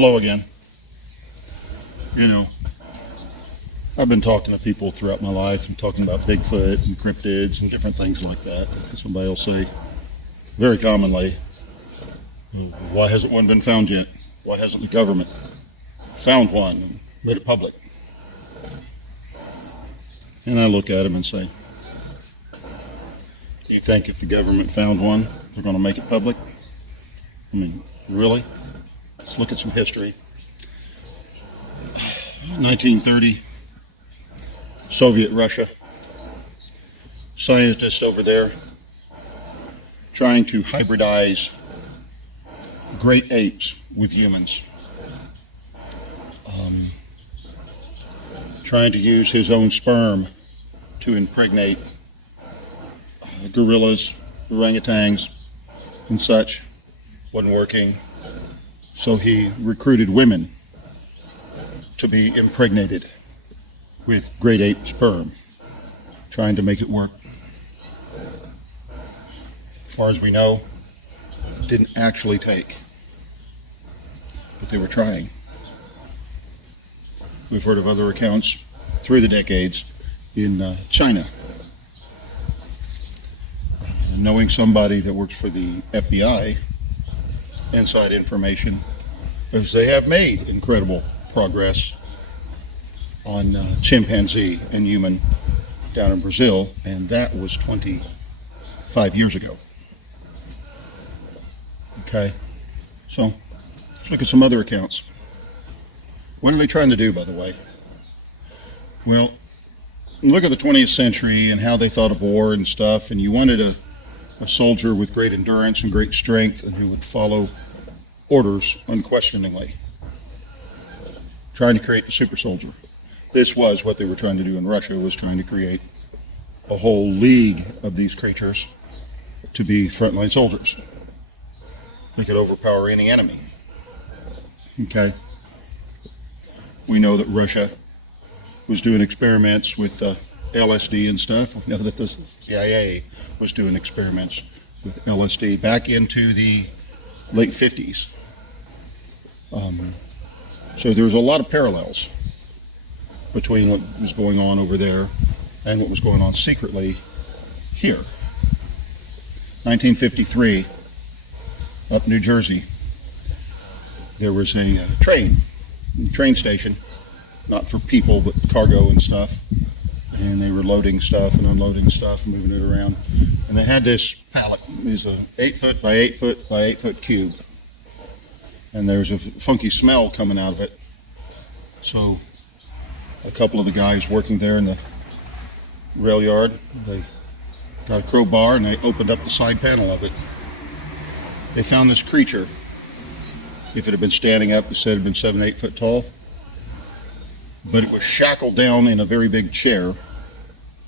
Hello again. You know, I've been talking to people throughout my life and talking about Bigfoot and cryptids and different things like that. Somebody will say, very commonly, why hasn't one been found yet? Why hasn't the government found one and made it public? And I look at them and say, do you think if the government found one, they're going to make it public? I mean, really? Let's look at some history. 1930, Soviet Russia. Scientists over there trying to hybridize great apes with humans. Trying to use his own sperm to impregnate gorillas, orangutans, and such. Wasn't working. So he recruited women to be impregnated with great ape sperm, trying to make it work. As far as we know, it didn't actually take, but they were trying. We've heard of other accounts through the decades in China. Knowing somebody that works for the FBI, inside information, is they have made incredible progress on chimpanzee and human down in Brazil, and that was 25 years ago. Okay, so let's look at some other accounts. What are they trying to do, by the way? Well, look at the 20th century and how they thought of war and stuff, and you wanted a soldier with great endurance and great strength and who would follow orders unquestioningly. Trying to create the super soldier. This was what they were trying to do in Russia, was trying to create a whole league of these creatures to be frontline soldiers. They could overpower any enemy. Okay? We know that Russia was doing experiments with LSD and stuff. We know that the CIA was doing experiments with LSD back into the late 50s. So there's a lot of parallels between what was going on over there and what was going on secretly here. 1953, up New Jersey, there was a train station, not for people, but cargo and stuff. And they were loading stuff and unloading stuff and moving it around. And they had this pallet. It was an 8 foot by 8 foot by 8 foot cube. And there was a funky smell coming out of it. So a couple of the guys working there in the rail yard, they got a crowbar and they opened up the side panel of it. They found this creature. If it had been standing up, it said it had been 7 to 8 foot tall. But it was shackled down in a very big chair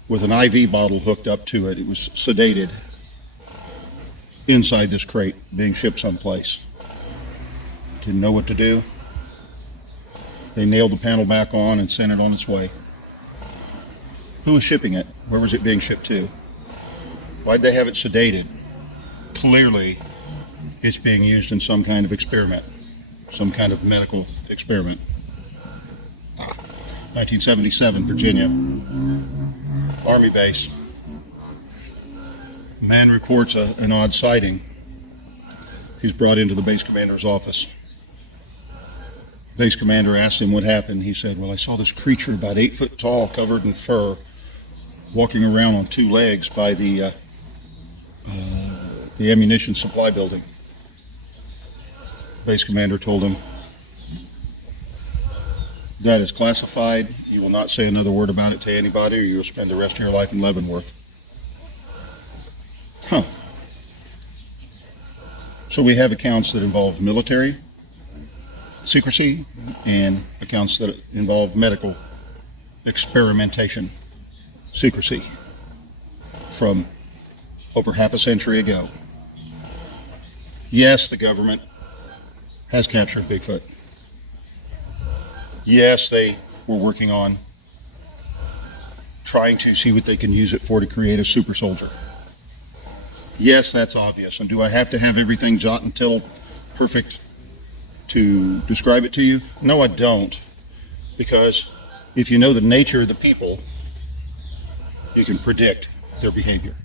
with an IV bottle hooked up to it. It was sedated inside this crate, being shipped someplace. Didn't know what to do. They nailed the panel back on and sent it on its way. Who was shipping it? Where was it being shipped to? Why'd they have it sedated? Clearly, it's being used in some kind of experiment, some kind of medical experiment. 1977, Virginia, Army base. Man reports an odd sighting. He's brought into the base commander's office. Base commander asked him what happened. He said, well, I saw this creature about 8 foot tall, covered in fur, walking around on 2 legs by the ammunition supply building. Base commander told him, that is classified. You will not say another word about it to anybody, or you'll spend the rest of your life in Leavenworth. Huh. So we have accounts that involve military secrecy and accounts that involve medical experimentation secrecy from over half a century ago. Yes, the government has captured Bigfoot. Yes, they were working on trying to see what they can use it for to create a super soldier. Yes, that's obvious. And do I have to have everything jot and tittle perfect to describe it to you? No, I don't. Because if you know the nature of the people, you can predict their behavior.